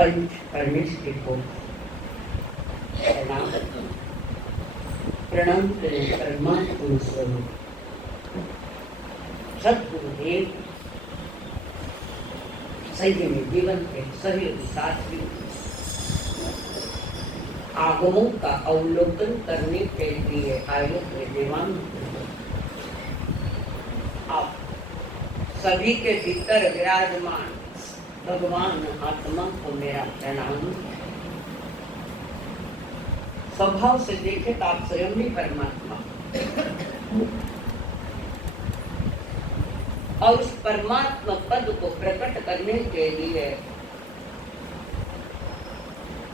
पंच परमेश्वर को प्रणाम प्रणाम करें। परमात्मा स्वरूप सद्गुरुदेव सही में जीवन के सही शास्त्री आगमों का अवलोकन करने के लिए आए विद्वान आप सभी के भीतर विराजमान भगवान आत्मा को मेरा प्रणाम। स्वभाव से देखे तो आप स्वयं भी परमात्मा और उस परमात्मा पद को प्रकट करने के लिए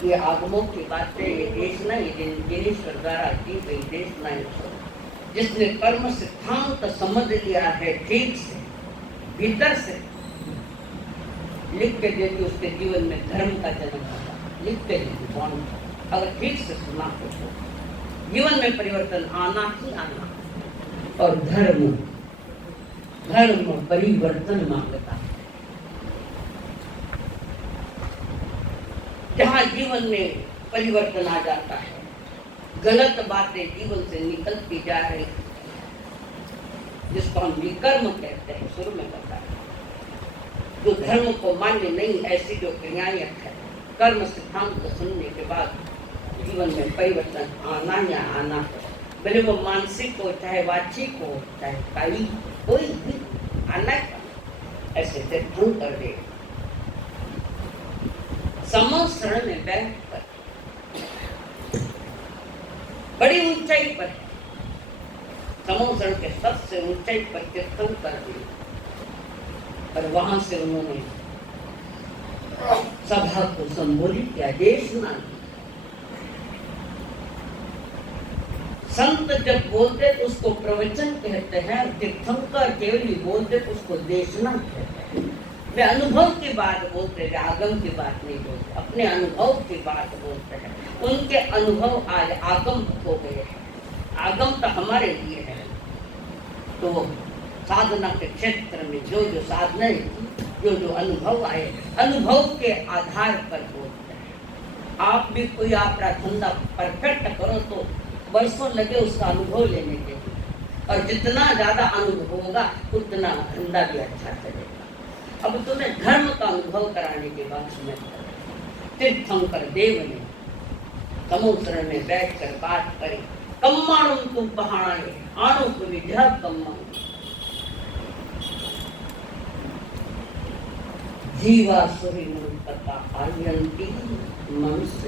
ये आगमों की बातें, ये देशना, ये जिनेश्वर द्वारा की गई देशना, जिसने कर्म सिद्धांत समझ लिया है ठीक से भीतर से लिख के देती, उसके जीवन में धर्म का जन्म होगा। लिख के देती कौन अगर ठीक से सुना तो जीवन में परिवर्तन आना ही आना। और धर्म परिवर्तन मांगता है। जहाँ जीवन में परिवर्तन आ जाता है, गलत बातें जीवन से निकलती जा रही, जिसको हम विकर्म कहते हैं, शुरू में बताया, जो धर्म को मान्य नहीं, ऐसी जो क्रियाएं है, कर्म सिद्धांत को सुनने के बाद जीवन में परिवर्तन आना या आना, भले वो मानसिक हो, चाहे वाचिक हो, चाहे कायिक, कोई भी आना ऐसे ढंग कर दे। समशरण में बैठकर बड़ी ऊंचाई पर, समशरण के सबसे ऊंचाई पर कीर्तन कर दिए, और वहां से उन्होंने सभा को संबोधित किया, देशना। संत जब बोलते तो उसको प्रवचन कहते हैं, तीर्थंकर केवल बोलते तो उसको देशना कहते हैं। वे अनुभव की बात बोलते हैं, आगम की बात नहीं बोलते, अपने अनुभव की बात बोलते हैं। उनके अनुभव आज आगम हो गए हैं। आगम तो हमारे लिए है, तो साधना के क्षेत्र में जो जो साधनाएं, जो जो अनुभव आए, अनुभव के आधार पर बोलते हैं। आप भी कोई आपका धंधा परफेक्ट करो तो वर्षों लगे उसका अनुभव लेने के लिए, और जितना ज्यादा अनुभव होगा उतना धंधा भी अच्छा चलेगा। अब तुम्हें धर्म का अनुभव कराने के बाद में तीर्थंकर देव ने समुद्र में बैठकर बात करी। कम्माणुम तुम पहाड़े आणु विद्या कम्मा जीवा सुरी मुक्ता आयंती मनुष्य।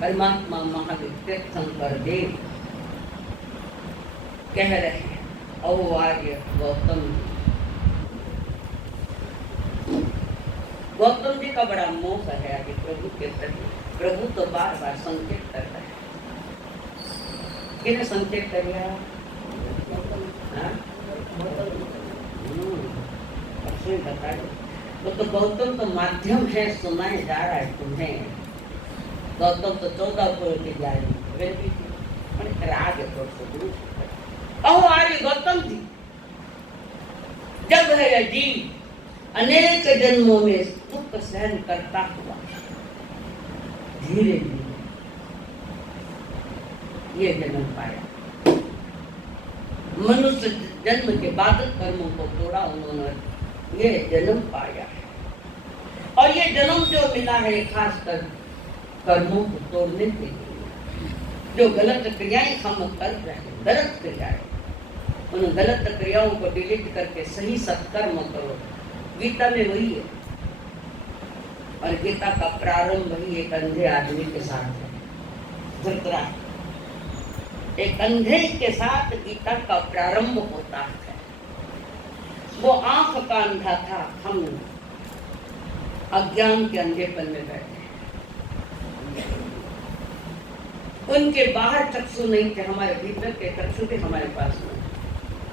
परमात्मा महावीर तीर्थंकर देव कह रहे हैं, ओ आर्य गौतम जी का बड़ा मोह है आदि प्रभु के प्रति। प्रभु तो बार बार संकेत कर रहे हैं। किन्हें संकेत कर रहा है? वो तो गौतम तो माध्यम है, सुनाए जा रहा है तुम्हें। गौतम तो 14 करोड़ की जारी राज आर्य गौतम जी जब है जीव अनेक जन्मों में दुख सहन करता हुआ धीरे धीरे ये जन्म पाया। मनुष्य जन्म के बाद कर्मों को तोड़ा उन्होंने, ये जन्म पाया है। और ये जन्म जो मिला है खासकर कर्मों को तोड़ने के लिए, जो गलत क्रियाएं हम कर रहे हैं, गलत क्रियाएं, उन गलत क्रियाओं को डिलीट करके सही सत्कर्म करो। गीता में वही है, और गीता का प्रारंभ वही एक अंधे आदमी के साथ है। धृतराष्ट्र, एक अंधे के साथ गीता का प्रारंभ होता है। वो आंख का अंधा था, हम अज्ञान के अंधेपन में बैठे। उनके बाहर चक्षु नहीं थे, हमारे भीतर के चक्षु भी हमारे पास नहीं।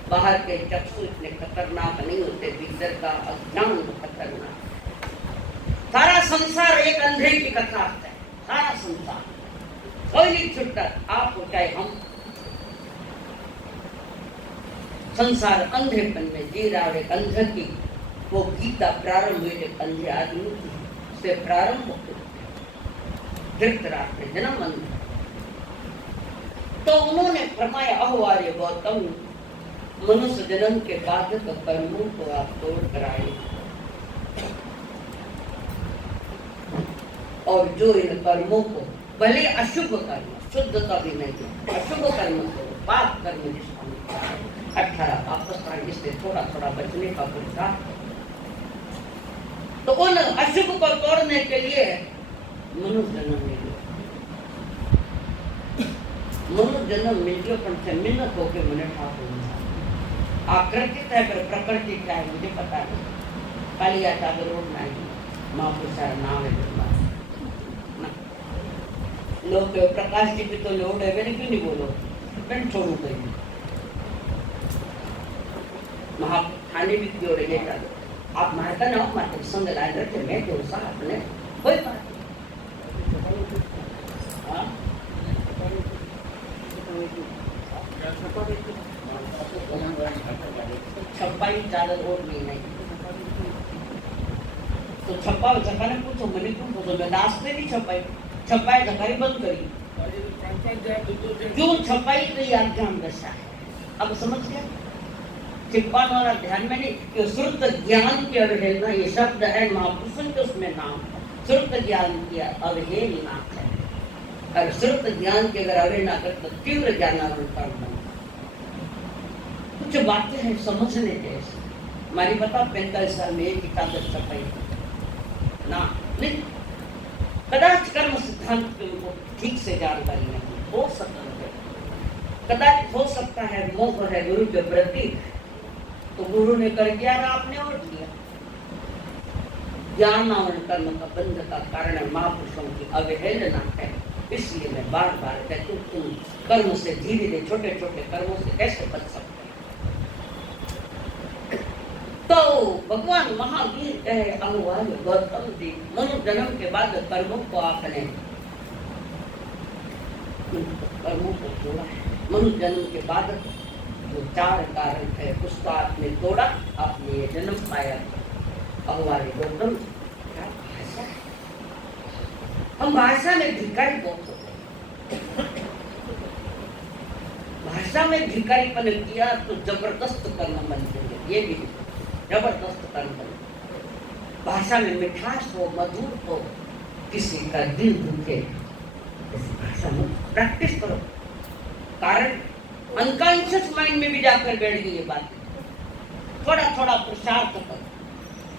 बाहर के चक्षु इतने खतरनाक नहीं होते, भीतर का अज्ञान खतरनाक। सारा संसार एक अंधे की कथा है, सारा संसार, कोई नहीं छुट्टा, आप हो चाहे हम। संसार अंधेपन में जी रहा, और एक अंधे की वो गीता प्रारंभ हुई एक अंधे आदमी से प्रारंभ हो, धृतराष्ट्र ने जन्म लिया। तो उन्होंने फरमाया अहोवार्य गौतम, मनुष्य जन्म के बाद तो कर्मों को आप तोड़ कर आए, और जो इन कर्मों को, भले अशुभ कर्म, शुद्धता भी नहीं है, अशुभ कर्म को, पाप कर्म जिसको 18 वापस आए, इससे थोड़ा थोड़ा बचने का पुरुषार्थ। तो उन अशुभ को तोड़ने के लिए मनुष्य जन्म मिल गया, मनुष्य जन्म मिल गया, पर से मिन्नत होके मैंने ठाकुर आकृति है, पर प्रकृति क्या है मुझे पता नहीं। कालिया चादर रोड नहीं, महापुरुष नाम है लोग प्रकाश जी की तो लोड है, मैंने क्यों नहीं बोलो, मैं छोड़ू कहीं महा थाने भी क्यों रही है। आप मारता ना हो, मारते संग लाए करते मैं तो सा अपने कोई बात छपाई चादर और नहीं, तो छप्पा झकाने पूछो, मैंने क्यों पूछो, मैं दास ने नहीं छपाई, छपाई झकारी बंद करी, क्यों छपाई तो ये अज्ञान दशा है। अब समझ गया, छिपाने वाला ध्यान में नहीं कि श्रुत ज्ञान की अवहेलना, ये शब्द है महापुरुषों के उसमें नाम, श्रुत ज्ञान की अवहेलना है, और श्रुत ज्ञान की अगर अवहेलना कर तो तीव्र ज्ञानावरण। कुछ बातें हैं समझने जैसे, हमारी बता 45 साल में एक चादर छपाई ना नहीं, कदाच कर्म सिद्धांत के उनको ठीक से जानकारी नहीं हो सकता है, कदाच हो सकता है मोह है गुरु के प्रति, तो गुरु ने कर दिया और आपने ओढ़ लिया। ज्ञान और कर्म का बंध का कारण महापुरुषों की अवहेलना है, इसलिए मैं बार बार कहती हूँ तुम कर्म से धीरे धीरे छोटे छोटे कर्मों से कैसे बच सकते। तो भगवान महावीर कहे अनुवाद गौतम जी, मनुष्य जन्म के बाद कर्मों को आपने कर्मों को तोड़ा है, मनुष्य जन्म के बाद जो 4 कारण है उसको आपने तोड़ा, आपने ये जन्म पाया। हमारे गौतम क्या भाषा है, हम भाषा में भिखारी बहुत होते, भाषा में भिखारीपन किया तो जबरदस्त कर्म बनते हैं, ये भी जबरदस्त कर्म बने। भाषा में मिठास हो, मधुर हो, किसी का दिल दुखे, भाषा में प्रैक्टिस करो, कारण अनकॉन्शियस माइंड में भी जाकर बैठ गई ये बात। थोड़ा थोड़ा पुरुषार्थ करो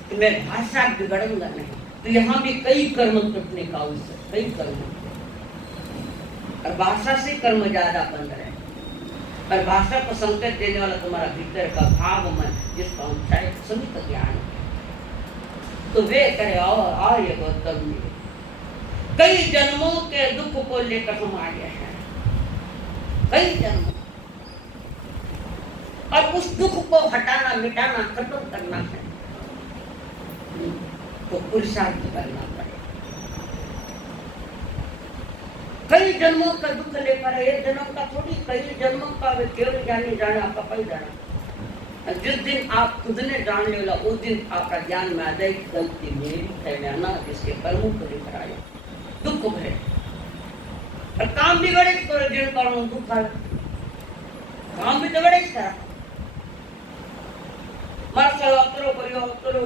कि मैं भाषा बिगड़ूंगा नहीं, तो यहाँ भी कई कर्म करने का अवसर, कई कर्म, और भाषा से कर्म ज्यादा बन रहे हैं, और भाषा को संकेत देने वाला तुम्हारा भीतर का भाव मन, जिसका हम शायद सभी का ज्ञान है। तो वे करे आर्य गौतम जी, कई जन्मों के दुख को लेकर हम आए हैं, कई जन्मों, और उस दुख को हटाना, मिटाना, खत्म करना है, तो पुरुषार्थ करना पड़ेगा। कई जन्मों का दुख लेकर, एक जन्म का थोड़ी, कई जन्मों का केवल जाने जाना, आपका पल जाना। जिस दिन आप खुद ने जान लेगा उस दिन आपका ज्ञान में आ जाए गलती मेरी है, मैं ना जिसके कर्मों को लेकर आए दुख भरे, और काम भी बड़े करो, जिन कर्मों दुख आए काम भी तो बड़े करा, मार्शल अतरो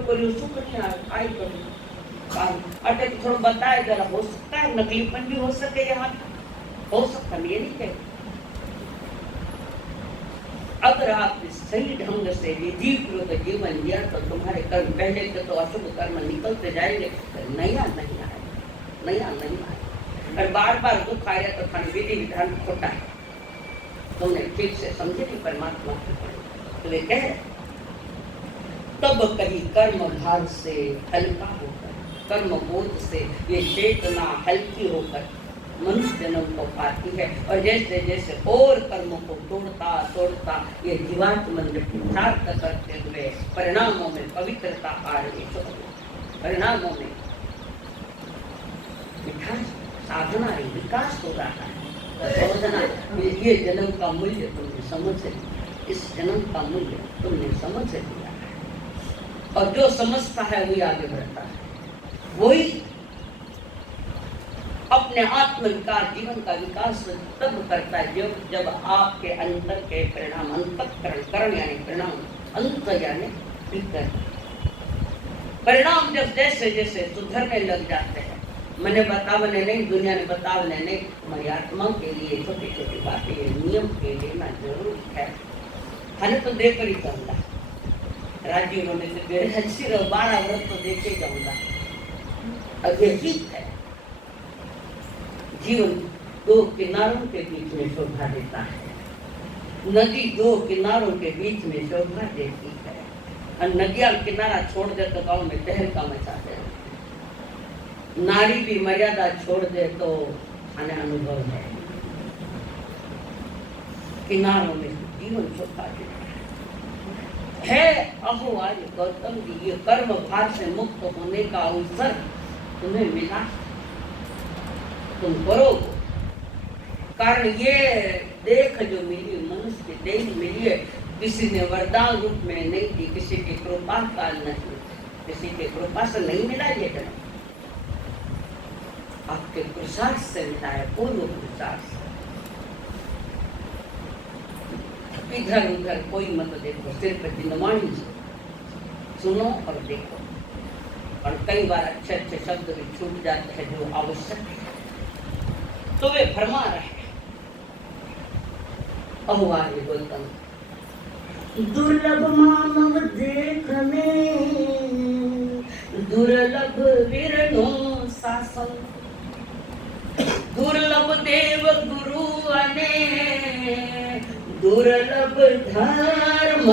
करियो सुख नहीं आए, आई करो अटे तो थोड़ा बताए जरा, हो सकता है नकलीपन भी हो सके, यहाँ हो सकता है, ये नहीं कहते। अगर आप सही ढंग से विधि पूर्वक जीवन जिया तो तुम्हारे कर्म पहले के तो अशुभ कर्म निकलते जाएंगे, नया नहीं आए, नया नहीं आए, और बार बार दुख आया तो खाली विधि विधान खोटा है, तुमने ठीक से समझे कि परमात्मा तो वे कह तब कहीं कर्म भार से हल्का होकर, कर्म बोध से ये चेतना हल्की होकर मनुष्य जन्म को पाती है, और जैसे जैसे और कर्मों को तोड़ता तोड़ता ये जीवात्मा पुरुषार्थ करते हुए परिणामों में पवित्रता आ रही है, परिणामों में विकास, साधना रही, विकास हो रहा है। समझना ये जन्म का मूल्य तुमने समझ लिया, इस जन्म का मूल्य तुमने समझ लिया है, और जो समझता है वही आगे बढ़ता है, वही अपने आत्म विकास, जीवन का विकास तब करता है जब आपके अंतर के परिणाम, अंतःकरण, करण यानी परिणाम, अंत यानी भीतर, परिणाम जब जैसे जैसे सुधरने लग जाते हैं, मैंने बतावने नहीं, दुनिया ने बतावने नहीं, हमारी आत्मा के लिए छोटी छोटी बातें नियम के लेना जरूरी है। हमें तो देकर ही चलता, राजीव होने से 12 व्रत तो देखे जाऊंगा। अब यही है जीवन, दो किनारों के बीच में शोभा देता है, नदी दो किनारों के बीच में शोभा देती है, और नदियां किनारा छोड़ दे तो गांव में तहलका मचा दे, नारी भी मर्यादा छोड़ दे तो आने अनुभव है, किनारों में जीवन शोभा देता है। अहो आज गौतम जी, ये कर्म भार से मुक्त होने का अवसर तुम्हें मिला, तुम करो, कारण ये देख जो मिली, मनुष्य की देह मिली है, किसी ने वरदान रूप में नहीं दी, किसी की कृपा का नहीं, किसी की कृपा से नहीं मिला ये जन्म, आपके पुरुषार्थ से मिला है, पूर्व पुरुषार्थ से। इधर उधर कोई मत देखो, सिर्फ दिनवाणी सुनो और देखो, और कई बार अच्छे अच्छे शब्द भी छूट जाते हैं जो आवश्यक है, तो वे भरमा रहे। अहुआर्य गौतम, दुर्लभ मानव देखने, दुर्लभ विरनो शासन, दुर्लभ देव गुरु अने, दुर्लभ धर्म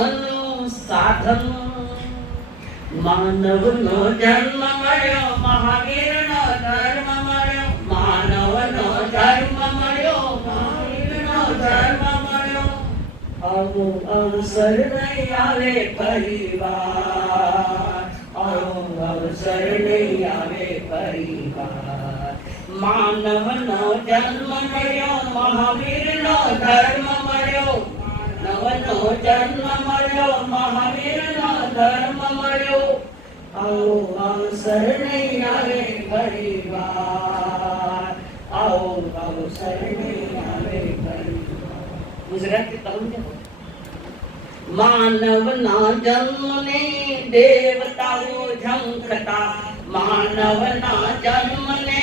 साधन, मानव नो जन्म मळ्यो, महावीर नो धर्म मळ्यो, मानव नो धर्म मळ्यो, महावीर नो धर्म मळ्यो, आवो अवसर नहीं आवे परिवार, आवो अवसर नहीं आवे परिवार, मानव नो जन्म मळ्यो, महावीर नो धर्म मळ्यो, मानव नो जन्म मळ्यो, महावीर नो धर्म मळ्यो, आओ अवसर नहीं आवे परिवार, आओ अवसर नहीं आवे परिवार। गुजराती कहूँ मानव ना जन्म ने देवताओं झंकता, मानव ना जन्म ने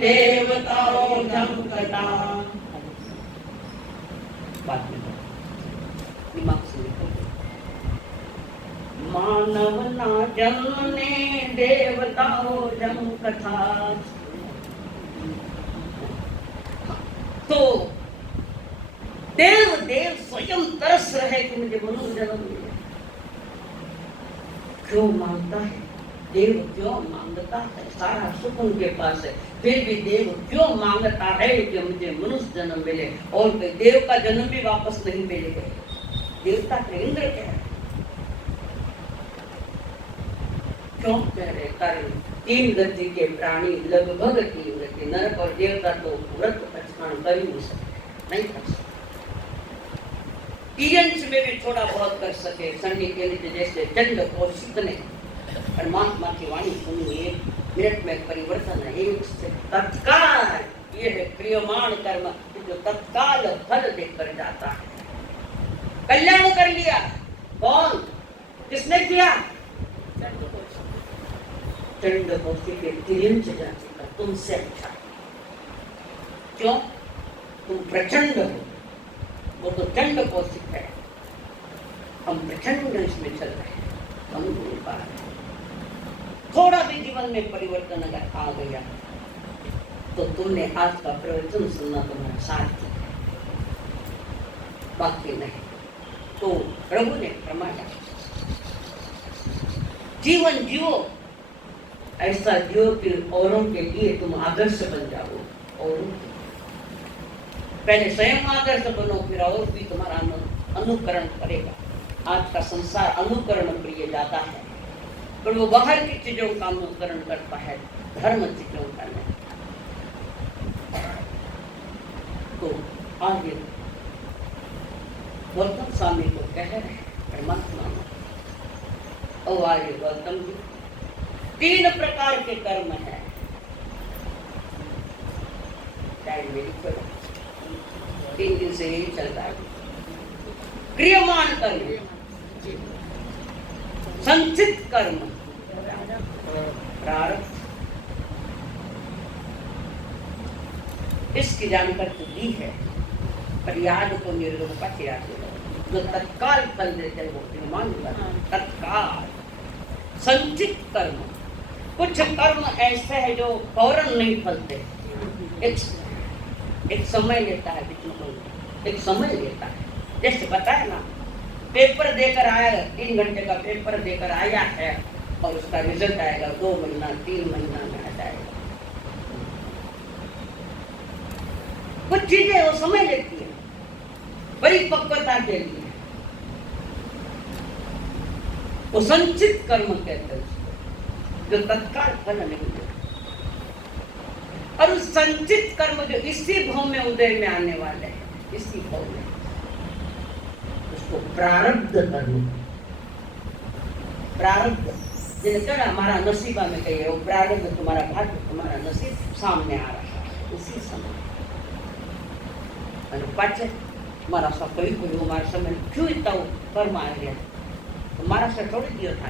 देवताओं झंकता, बात में दिमाग से मानव ना जन्म ने देवताओं झंकता। तो देव देव स्वयं तरस रहे कि मुझे मनुष्य जन्म मिले, क्यों मांगता है देव, क्यों मांगता है, सारा सुख उनके पास है, फिर भी देव क्यों मांगता है कि मुझे मनुष्य जन्म मिले, और देव का जन्म भी वापस नहीं मिलेगा। देवता के इंद्र कह रहे, क्यों कह रहे, कारण 3 गति के प्राणी, लगभग 3 गति, नरक और देवता तो व्रत पचमान कर ही नहीं सकते, नहीं कर सकते, तीरंश में भी थोड़ा बहुत कर सके। सन्नी के लिए जैसे चंड कौशिक ने परमात्मा की वाणी सुनी, 1 मिनट में परिवर्तन है, एक से तत्काल ये है क्रियमाण कर्म जो तत्काल फल देकर जाता है। कल्याण कर लिया, कौन, किसने किया, चंड कौशिक के तिरंश जाति का तुमसे अच्छा, क्यों, तुम प्रचंड हो, वो तो चंड कौशिक है, हम प्रचंड इसमें चल रहे हैं, हम नहीं पा रहे। थोड़ा भी जीवन में परिवर्तन अगर आ गया तो तुमने आज का प्रवचन सुनना तुम्हारा सार्थक है, बाकी नहीं। तो प्रभु ने फरमाया जीवन जियो, ऐसा जियो कि औरों के लिए तुम आदर्श बन जाओ, और पहले स्वयं आदर्श बनो, फिर और भी तुम्हारा अनुकरण करेगा। आज का संसार अनुकरण प्रिय ज्यादा है, पर वो बाहर की चीजों का अनुकरण करता है, धर्म चीजों का नहीं। तो आगे गौतम स्वामी को कह रहे परमात्मा ओ आर्य गौतम जी, 3 प्रकार के कर्म है। टाइम मेरी थोड़ा 3 दिन से यही चल रहा है। क्रियमान कर्म, संचित कर्म, प्रारब्ध। इसकी जानकारी तो दी है, पर याद को निरुपच याद हो, जो तत्काल फल देते हैं वो क्रियमान कर्म तत्काल। संचित कर्म, कुछ कर्म ऐसे है जो फौरन नहीं फलते, एक समय लेता है, एक समय लेता है। जैसे पता है ना, पेपर देकर आया, 3 घंटे का पेपर देकर आया है और उसका रिजल्ट आएगा 2 महीना 3 महीना में आ जाएगा। कुछ चीजें वो समय लेती है परिपक्वता के लिए, वो संचित कर्म कहते हैं उसको, जो तत्काल फल नहीं देता। और उस संचित कर्म जो इसी भाव में उदय में आने वाले हैं, इसी भाव में, उसको प्रारब्ध कर्म। प्रारब्ध जिनका हमारा नसीबा में कहिए, वो प्रारब्ध तुम्हारा भाग्य, तुम्हारा नसीब सामने आ रहा है उसी समय। पाचे मारा सा कोई हमारे समय क्यों इतना कर्म आ गया, हमारा से थोड़ी दिया था।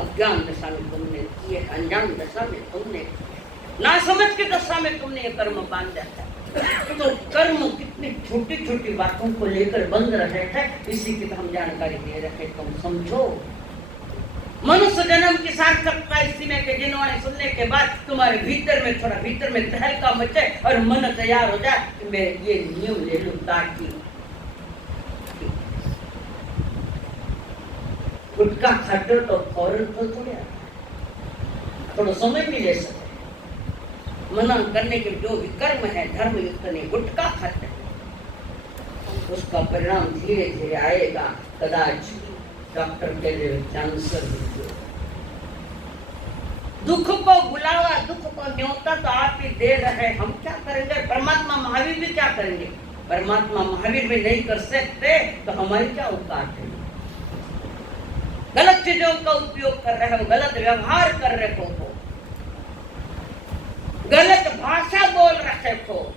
अज्ञान दशा में तुमने किए, अनजान दशा में तुमने, ना समझ के दशा में तुमने ये कर्म बांध दिया था। तो कर्म कितनी छोटी छोटी बातों को लेकर बंध रहे थे, इसी की तो हम जानकारी दे रहे। तुम समझो, मनुष्य जन्म की सार्थकता इसी में के जिन्होंने सुनने के बाद तुम्हारे भीतर में थोड़ा भीतर में तहलका मचे और मन तैयार हो जाए कि मैं ये नियम ले लूं, ताकि गुटखा खाते तो फौरन फल थोड़े, थोड़ा समय भी ले सकते। मना करने के जो भी कर्म है धर्म युक्त नहीं, गुटखा खाते उसका परिणाम धीरे धीरे आएगा। कदाच डॉक्टर के लिए कैंसर, दुख को बुलावा, दुख को न्योता तो आप ही दे रहे, हम क्या करेंगे? परमात्मा महावीर भी क्या करेंगे? परमात्मा महावीर भी नहीं कर सकते तो हमारी क्या औकात है? गलत चीजों का उपयोग कर रहे हो, गलत व्यवहार कर रहे हो, गलत भाषा बोल रहे हो।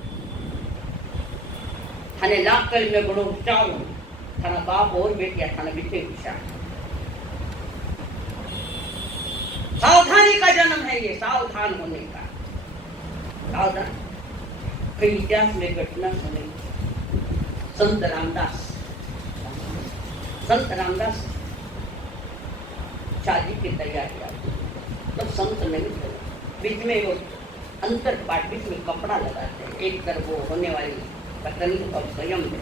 थाने लाकल में बड़ो चालू, थाना बाप और बेटिया थाना बिछे विचार। सावधानी का जन्म है ये, सावधान होने का। सावधान। कई इतिहास में घटना सुनी, संत रामदास शादी की तैयारी, तब संत नहीं थे, बीच में वो अंतर पाट, बीच में कपड़ा लगाते हैं, एक तरफ वो होने वाली पत्नी और स्वयं में,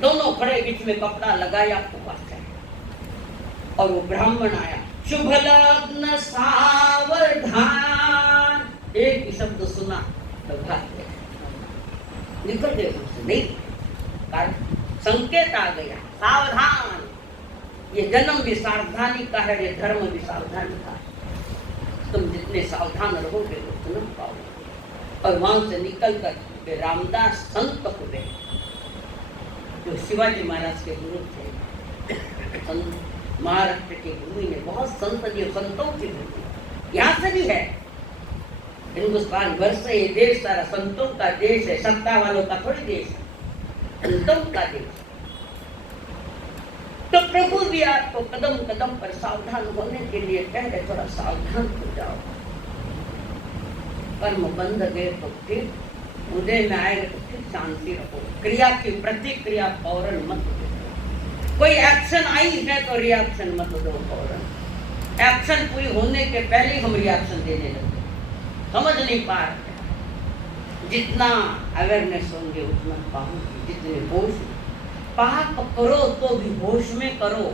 दोनों खड़े, बीच में कपड़ा लगाया हुआ है। और वो ब्राह्मण आया, शुभ लग्न सावधान, एक ही शब्द सुना तो भाग गए, निकल गए उससे, नहीं संकेत आ गया, सावधान। ये जन्म भी सावधानी का है, ये धर्म भी सावधानी का है। तुम जितने सावधान रहोगे उतना पाओगे। और वहां से निकलकर रामदास संत हुए, जो शिवाजी महाराज के गुरु थे। महाराष्ट्र की भूमि ने बहुत संत दिए, संतों की भूमि यहाँ से भी है। हिंदुस्तान भर से ये देश सारा संतों का देश है, सत्ता वालों का थोड़ी देश है, संतों का देश। तो प्रभु भी आपको कदम कदम पर सावधान होने के लिए कह रहे, थोड़ा सावधान हो जाओ। कर्म बंध गए तो फिर उदय में आएगा तो फिर शांति रखो। क्रिया की प्रतिक्रिया फौरन मत दो। कोई एक्शन आई है तो रिएक्शन मत दो फौरन। एक्शन पूरी होने के पहले हम रिएक्शन देने लगे, समझ नहीं पा रहे। जितना अवेयरनेस होंगे उतना पाओगे, जितने होश। पाप करो तो भी होश में करो,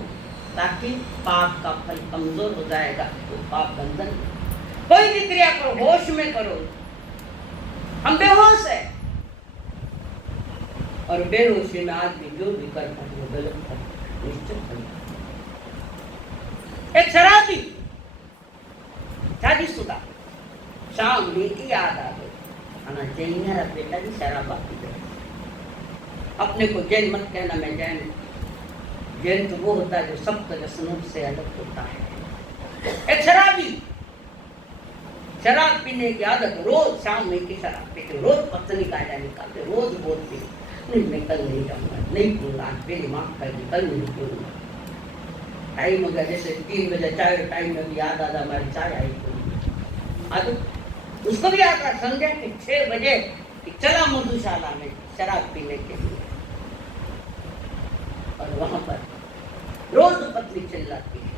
ताकि पाप का फल कमजोर हो जाएगा तो पाप बंधन। कोई भी क्रिया करो होश में करो। हम बेहोश है और बेहोशी में आदमी जो भी करता है वो गलत करता है, निश्चित करता है। एक शराबी, शादीशुदा, शाम नीति याद आ गई, खाना चाहिए मेरा बेटा भी शराब पी गया। अपने को जैन मत कहना, मैं जैन। जैन तो वो होता है जो सप्त व्यसनों से अलग होता है। एक शराबी, शराब पीने की आदत, रोज शाम में की शराब पीते, रोज पत्नी कायदा निकालते, रोज बोलते नहीं मैं कल नहीं जाऊंगा, नहीं पीऊंगा, मेरी माँ कहेगी कल नहीं पीऊंगा। टाइम हो गया, जैसे 3 बजे चाय टाइम में भी याद आता हमारी चाय आई आदत, उसको भी आता संध्या के 6 बजे कि चला मधुशाला में शराब पीने के लिए, और वहां पर रोज पत्नी चिल्लाती है।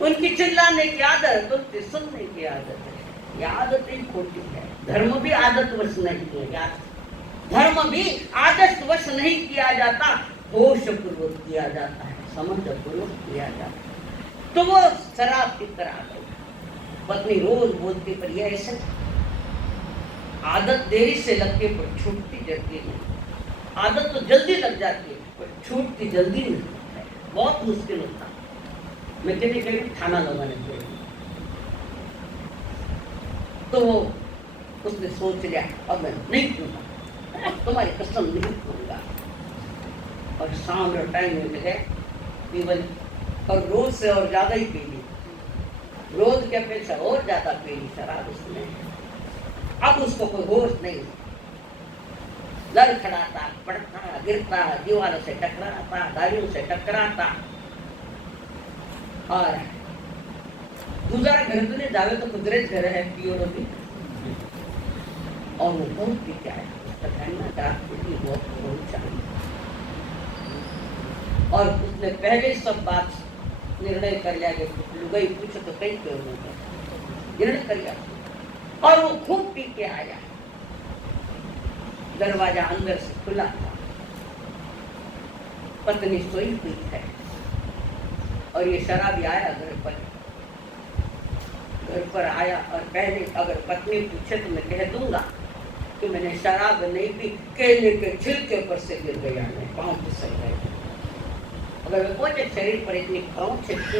उनकी चिल्लाने की आदत, उनकी सुनने की आदत है, ये आदत ही खोटी है। धर्म भी आदतवश नहीं है, याद, धर्म भी आदतवश नहीं किया जाता, होश पूर्वक किया जाता है, समझ पूर्वक किया जाता है। तो वो शराब की तरह आ गई, पत्नी रोज बोलती पर यह ऐसे आदत देरी से लगती है पर छूटती जल्दी नहीं। आदत तो जल्दी लग जाती है पर छूटती जल्दी नहीं है, बहुत मुश्किल होता है। मैं कभी खाना लगाने के लिए, तो वो उसने सोच लिया अब मैं नहीं पीऊंगा, तुम्हारी कसम नहीं पीऊंगा। और शाम के टाइम में गए पीवन, और रोज से और ज्यादा ही पी ली, रोज के अपेक्षा और ज्यादा पी ली शराब उसने। अब उसको कोई होश नहीं, लड़खड़ाता, पड़ता, गिरता, दीवारों से टकराता, गाड़ियों से टकराता, और दूसरा घर तो नहीं जावे तो कुदरत घर है पियोड़ो भी, और वो बहुत पीते आया, और उसने पहले ही सब बात निर्णय कर लिया कि लुगाई पूछो तो कहीं क्यों नहीं, निर्णय कर लिया। और वो खूब पी के आया, दरवाजा अंदर से खुला था, पत्नी सोई हुई है, और ये शराबी आया घर पर आया, और पहले अगर पत्नी पूछे तो मैं कह दूंगा कि मैंने शराब नहीं पी, केले के छिलके पर से गिर गया, मैं पाँव फिसल गए। अगर मैं पहुंचे शरीर पर इतनी पाँव छिलके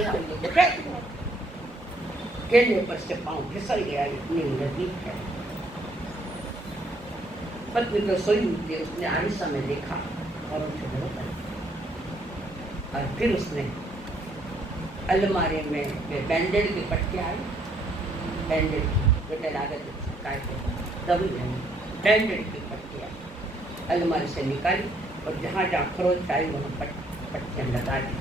केले पर से पाँव फिसल गया, इतनी नजदीक है। पत्नी तो सोई हुई थी, उसने आरिसा में देखा और उसे डर, और फिर उसने अलमारी में बैंडेड की पट्टी आई, बैंडेड बेटे लागत तभी बैंडेड की पट्टी आई, अलमारी से निकाली और जहाँ जहाँ खरोच आई वहाँ पट्टियाँ लगा दी।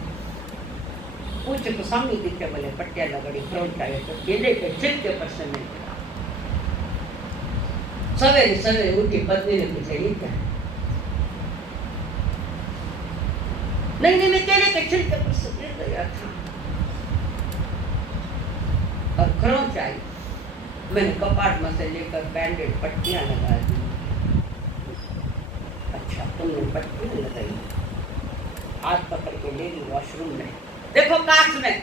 पूछे तो सामने दिखे बोले पट्टियाँ लगड़ी, खरोच आई तो केले के छिलके पर से नहीं गिरा। सवेरे सवेरे उठी, पत्नी ने पूछा ये क्या है? नहीं मैं केले के छिलके पर से गिर गया था और खरोंच आई, मैंने कपाट में से लेकर बैंडेड पट्टियां लगा दी। अच्छा तुमने पट्टियां लगाई, हाथ पकड़ के ले ली वॉशरूम में, देखो कांच में,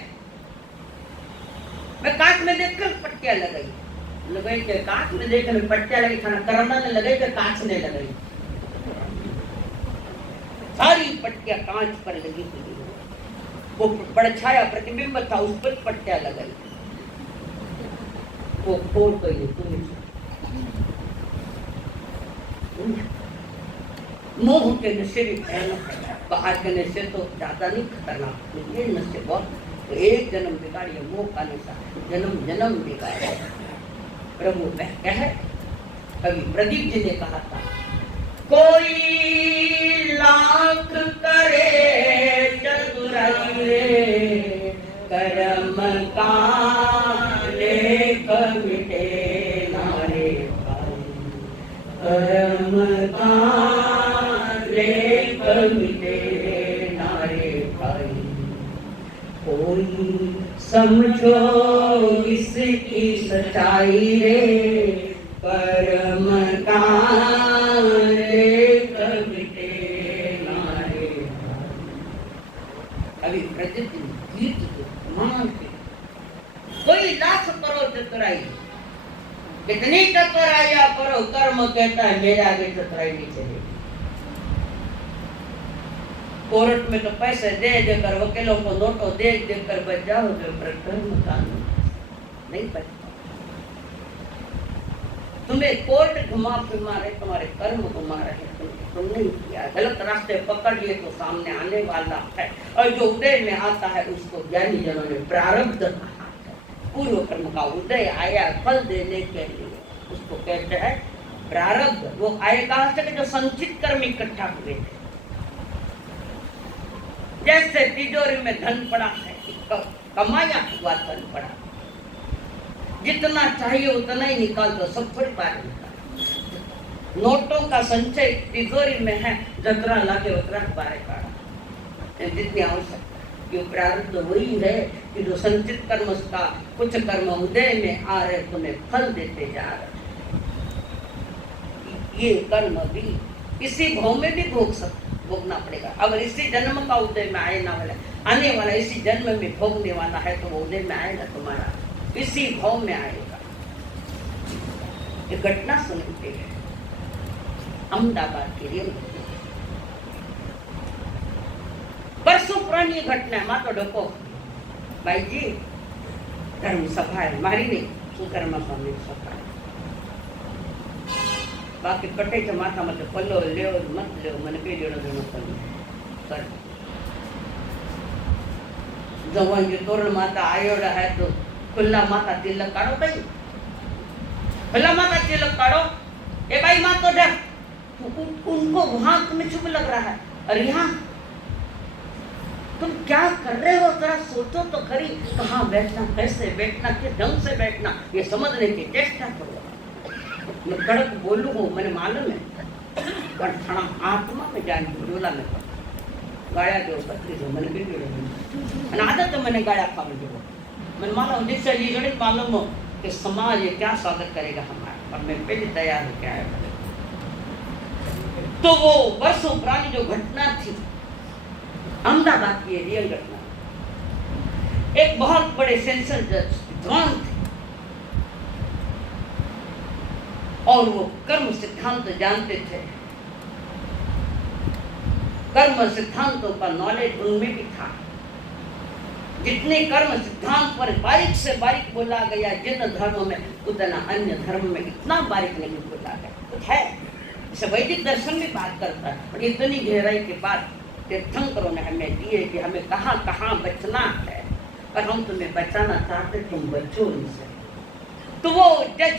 मैं कांच में देखकर पट्टियां लगाई के कांच में देखकर पट्टियां लगी, खाना करना ने लगाई कि कांच ने लगाई, सारी पट्टियां कांच पर लगी हुई, वो परछाया प्रतिबिंब था उस पर पट्टियां लगाई, वो खोल कर मोह के नशे भी बाहर के नशे तो ज्यादा नहीं खतरनाक, ये नशे बहुत, तो एक जन्म बिगाड़िए, मोह का नशा जन्म जन्म बिगाड़े। प्रभु कहे, कवि प्रदीप जी ने कहा था, कोई लाख करे चतुराई रे, कर्म का लेख मिटे नारे भाई, कर्म का लेख मिटे नारे भाई, कोई समझो इसकी सच्चाई रे, कर्म का लेख मिटे नारे भाई। अभी प्रदीप गीत मान के कोई लाख करो चतुराई, कितनी चतुराइया करो, कर्म कहता है मेरे आगे चतुराई नहीं चलेगी। कोर्ट में तो पैसे दे देकर, वकीलों को नोटो दे देकर बच जाओगे, पर कर्म कानून नहीं बचता। तुम्हें कोर्ट घुमा फिरमा रहे, तुम्हारे कर्म घुमा रहे, तुम नहीं किया, गलत रास्ते पकड़ लिए तो सामने आने वाला है। और जो उदय में आता है उसको ज्ञानी जनों ने प्रारब्ध कहा है। पूर्व कर्म का उदय आया फल देने के लिए, उसको कहते हैं प्रारब्ध। वो आए कहां से? जो संचित कर्म इकट्ठा हुए थे। जैसे तिजोरी में धन पड़ा है, कमाया हुआ धन पड़ा, जितना चाहिए उतना ही निकाल दो, सब थोड़ी बार निकाल। नोटों का संचय तिजोरी में है, जतरा लाके उतरा बारे काढ़ा, जितनी आवश्यकता। ये प्रारब्ध वही है कि जो संचित कर्म का कुछ कर्म उदय में आ रहे, तुम्हें फल देते जा रहे। ये कर्म भी इसी भाव में भी भोगना पड़ेगा। अगर इसी जन्म का उदय में आने वाला इसी जन्म में भोगने वाला है, तो वो उदय में आएगा तुम्हारा, इसी भाव में आएगा। ये घटना सुनते हैं अहमदाबाद के लिए, बरसों पुरानी घटना है। माँ तो डको भाई जी, धर्म सभा है, मारी नहीं, सुकर्मा स्वामी सभा है। बाकी कटे के माथा मत पल्लो ले मत ले, मैंने कई लेना देना कर जवान जो तोरण माता आयोड़ा है तो खुला माता तिलक काढ़ो भाई, खुला माता तिलक काढ़ो। ए भाई माँ तो डर, उनको वहां तुम्हें चुप लग रहा है, और यहाँ तुम क्या कर रहे हो? जरा सोचो तो खरी, कहाँ बैठना, कैसे बैठना, किस ढंग से बैठना, ये समझने की चेष्टा करो। मैं कड़क बोलू हूँ, मैंने मालूम है, पर थोड़ा आत्मा में जान झूला में गाया जो पत्नी जो मैंने भी आदत तो मैंने गाया खा जो मैंने मालूम, जिससे ये गणित मालूम हो कि समाज ये क्या स्वागत करेगा हमारा, और मैं पहले तैयार हो क्या है। तो वो वर्षों पुरानी जो घटना थी अहमदाबाद की, रियल घटना, एक बहुत बड़े सेंसर जज विद्वान थे, और वो कर्म सिद्धांत जानते थे। कर्म सिद्धांतों का नॉलेज उनमें भी था। जितने कर्म सिद्धांत पर बारीक से बारीक बोला गया जिन धर्मों में, उतना अन्य धर्म में इतना बारीक नहीं बोला गया। कुछ है जैसे वैदिक दर्शन भी बात करता है, और इतनी गहराई के बाद तीर्थंकरों ने हमें दिए कि हमें कहाँ कहाँ बचना है, और हम तुम्हें बचाना चाहते, तुम बचो उनसे। तो वो जज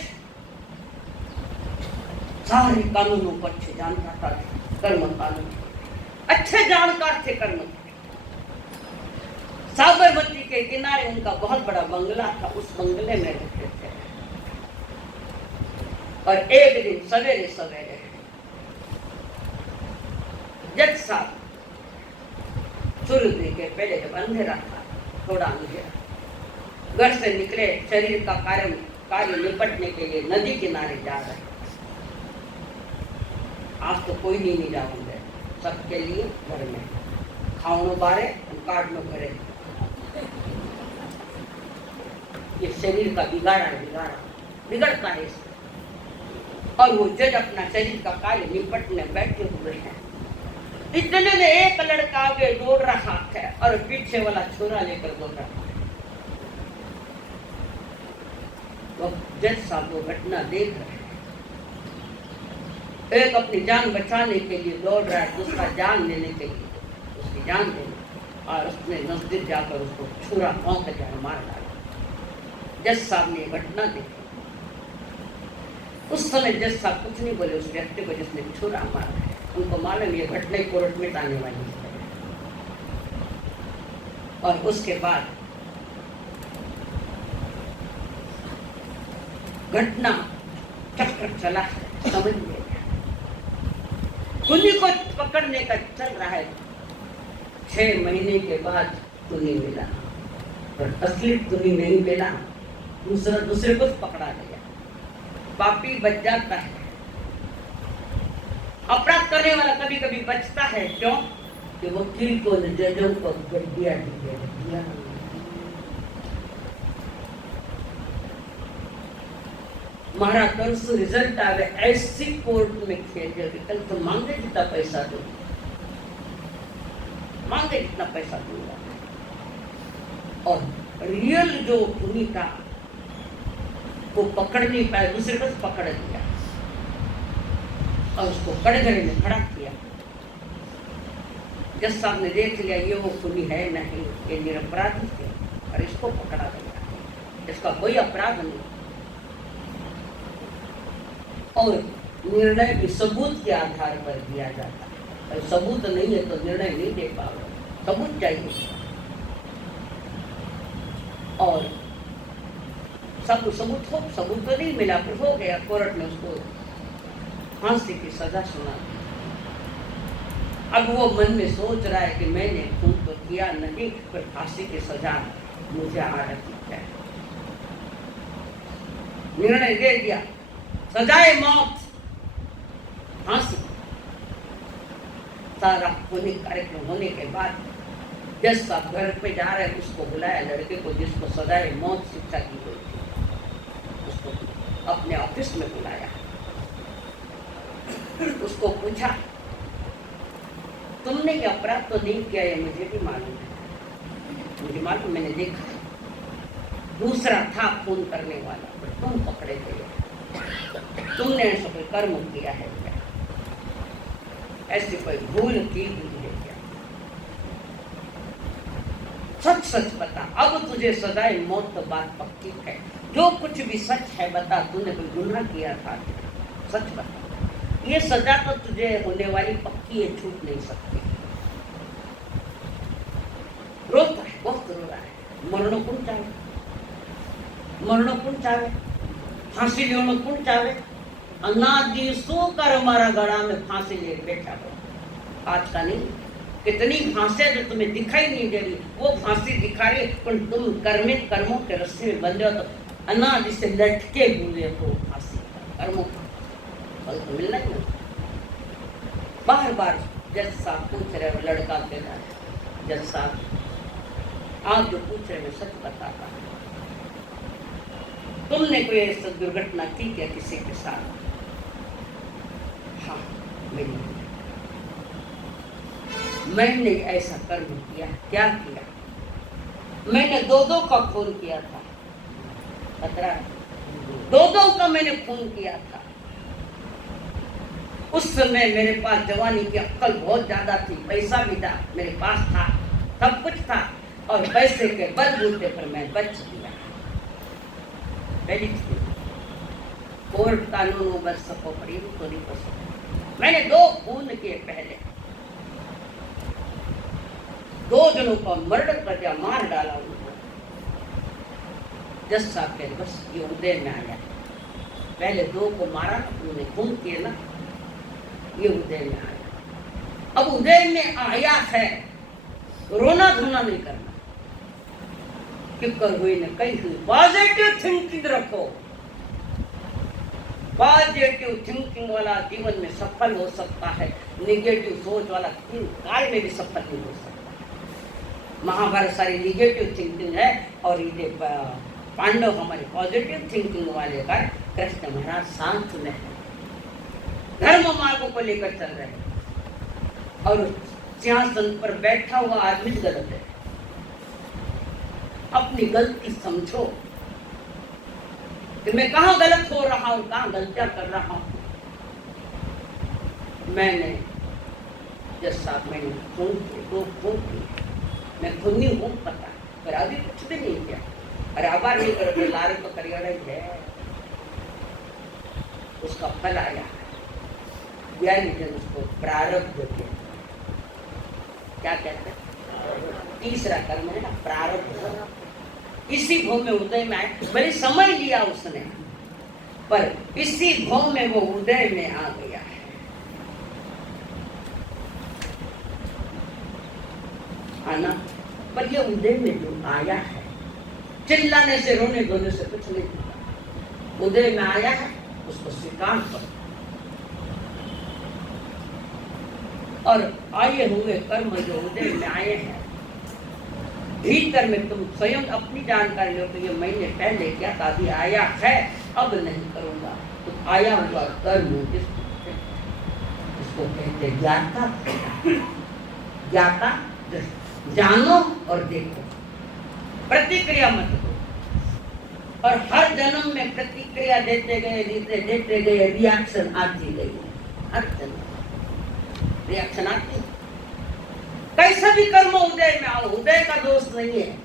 सारे कानूनों को अच्छे जानता था, कर्म कानून अच्छे जानकार थे कर्म। साबरमती के किनारे उनका बहुत बड़ा बंगला था, उस बंगले में रहते थे। और एक दिन सवेरे सवेरे जज साहब सूर्योदय के पहले, जब अंधेरा था, थोड़ा अंधेरा, घर से निकले, शरीर का कार्य निपटने के लिए नदी किनारे जा रहे। आज तो कोई नहीं जाऊंगे, सबके लिए घर में खाओ बारे काट लो घरे। ये शरीर का बिगड़ता है इससे। और वो जज अपना शरीर का कार्य निपटने बैठे हुए हैं। इतने में एक लड़का आगे दौड़ रहा है और पीछे वाला छोरा लेकर दौड़ रहा है। तो जज साहब वो घटना देख रहे हैं। एक अपनी जान बचाने के लिए दौड़ रहा है, दूसरा जान लेने के लिए उसकी जान देने, और उसने नजदीक जाकर उसको छुरा भौंक कर मार डाला। जज साहब ने घटना देखी। उस समय जज साहब कुछ नहीं बोले उस व्यक्ति को जिसने छुरा मारा है। उनको मालूम ये घटना कोर्ट में आने वाली है। और उसके बाद घटना चक्र चला है, समझ लिया। कुनी को पकड़ने का चल रहा है। 6 महीने के बाद कुनी मिला, पर असली कुनी नहीं मिला, दूसरे को पकड़ा गया। पापी बच जाता है। अपराध करने वाला कभी कभी बचता है। क्यों? कि वकील को, जजों को गड्डिया दिया। महाराज परसों रिजल्ट आ गया, ऐसी कोर्ट में खेल गए, कल तो मांगे जितना पैसा दो, मांगे जितना पैसा दूंगा। और रियल जो खूनी था को पकड़ नहीं पाया, दूसरे को पकड़ लिया और उसको कड़घरे में खड़ा किया। जज साहब ने देख लिया ये वो खूनी है नहीं, ये निरपराधी थे और इसको पकड़ा गया, इसका कोई अपराध नहीं। और निर्णय भी सबूत के आधार पर दिया जाता है, और सबूत नहीं है तो निर्णय नहीं दे पाओगे, सबूत चाहिए। और सब सबूत तो नहीं मिला, फिर हो गया, कोर्ट ने उसको फांसी की सजा सुना दी। अब वो मन में सोच रहा है कि मैंने खून तो किया नहीं, पर फांसी की सजा मुझे आरक्षित है। निर्णय दे दिया, सजाए मौत, फांसी। सारा खूनी कार्यक्रम होने के बाद जज साहब घर पे जा रहे, उसको बुलाया, लड़के को जिसको सजाए मौत शिक्षा की गई थी, उसको अपने ऑफिस में बुलाया। उसको पूछा, तुमने ये अपराध तो नहीं किया, ये मुझे भी मालूम है, मुझे मालूम, मैंने देखा। दूसरा था खून करने वाला, पर तुम पकड़े गए, तुमने ऐसा कोई कर्म किया है क्या, ऐसी कोई भूल की हुई है क्या, सच सच बता। अब तुझे सजाए मौत तो बात पक्की है, जो कुछ भी सच है बता, तूने कोई गुनाह किया था, सच बता। ये सजा तो तुझे होने वाली पक्की है, छूट नहीं सकती। रोता है, बहुत रो रहा है, मरणो कौन चाहे, मरणो कौन चाहे, फांसी लेनो कौन चाहे। अनादि सो कर हमारा गड़ा में फांसी ले बैठा हो, आज का नहीं। कितनी फांसे जो तुम्हें दिखाई नहीं दे रही, वो फांसी दिखा रही, पर तुम कर्मों के रस्से में बंधे हो, तो अनादि से लटके हुए हो फांसी कर्मों का फल तो मिलना ही नहीं। बार बार जज साहब पूछ रहे हो, लड़का कह रहा है, जज साहब आप जो पूछ रहे हो सच बताता, तुमने कोई ऐसी दुर्घटना की क्या किसी के साथ? हाँ, मैंने ऐसा कर्म किया। क्या किया? मैंने दो का खून किया था, 15 दो का मैंने खून किया था। उस समय मेरे पास जवानी की अक्ल बहुत ज्यादा थी, पैसा भी था मेरे पास था, सब कुछ था, और पैसे के बलबूते पर मैं बच गया। पहली चीज, कोर्ट कानून बच सको पर ये तो नहीं बच सको। मैंने 2 खून किए, पहले 2 जनों को मर्डर कर दिया, मार डाला उनको। जज साहब के बस ये उदय में आया, पहले 2 को मारा, उन्होंने खून किए ना, ये उदय में आया। अब उदय में आया है, रोना धोना नहीं करना, कि कर हुई न कहीं हुई। पॉजिटिव थिंकिंग रखो, पॉजिटिव थिंकिंग वाला जीवन में सफल हो सकता है, निगेटिव सोच वाला काल में भी सफल नहीं हो सकता। महाभारत सारी निगेटिव थिंकिंग है, और ये पांडव हमारे पॉजिटिव थिंकिंग वाले का कृष्ण महाराज शांत में है, धर्म मार्गों को लेकर चल रहे हैं, और सिंहासन पर बैठा हुआ आदमी गलत है। अपनी गलती समझो कि मैं कहाँ गलत हो रहा हूँ, कहाँ गलतियां कर रहा हूँ। मैंने जज साहब, मैंने खून की, मैं खूनी हूँ पता, पर अभी कुछ भी नहीं किया। अरे आबार नहीं करो, लारे तो करियर है, उसका फल आया, उसको प्रारब्ध दिया। क्या कहते हैं? तीसरा कर्म है ना, प्रारब्ध। इसी भव में उदय में आए, बड़ी समय लिया उसने, पर इसी भव में वो उदय में आ गया है। आना, पर ये उदय में जो आया है, चिल्लाने से रोने धोने से कुछ नहीं होता। उदय में आया है, उसको स्वीकार करो, और आए हुए कर्म जो उदय में आए हैं, भीतर में तुम स्वयं अपनी जानकारी लो कि ये मैंने पहले किया था, अभी आया है, अब नहीं करूंगा। तो आया हुआ कर्म इसको कहते ज्ञाता। ज्ञाता, जानो और देखो, प्रतिक्रिया मत दो। और हर जन्म में प्रतिक्रिया देते गए रिएक्शन आती गई। हर जन्म रिएक्शन आती, कैसा भी कर्म उदय में आओ, उदय का दोष नहीं है।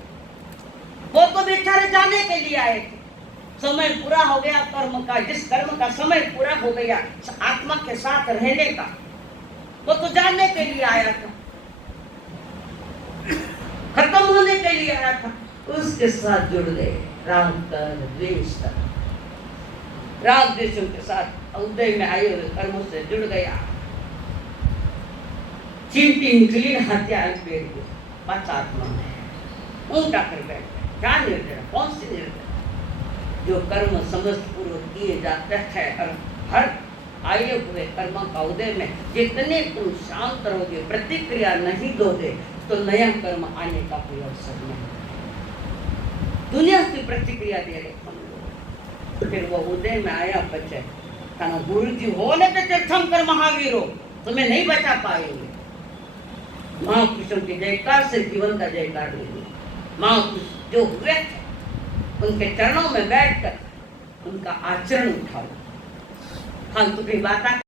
वो तो बेचारे जाने के लिए आए थे, समय पूरा हो गया कर्म का, जिस कर्म का समय पूरा हो गया आत्मा के साथ रहने का, वो तो जानने के लिए आया था, खत्म होने के लिए आया था, उसके साथ जुड़ गए। राग का द्वेष का, राग द्वेषों के साथ उदय में आए हुए कर्मों से जुड़ गया। चिंटी निकली हत्या पेड़ की पाचात्मा में ऊंटा कर बैठ गया। क्या निर्दय, कौन सी निर्दय? जो कर्म समस्त पूर्वक किए जाते हैं और हर आए हुए कर्म का उदय में जितने तुम शांत रहोगे, प्रतिक्रिया नहीं दोगे, तो नया कर्म आने का कोई अवसर नहीं। दुनिया की प्रतिक्रिया दे रहे हम लोग, फिर वो उदय में आया बचे। गुरु जी होने तो तीर्थंकर महावीर हो, तुम्हें नहीं बचा पाएंगे। महापुरुषों के जयकार से जीवन का जयकार नहीं। महापुरुष जो हुए थे उनके चरणों में बैठकर उनका आचरण उठाओ। फालतू की बात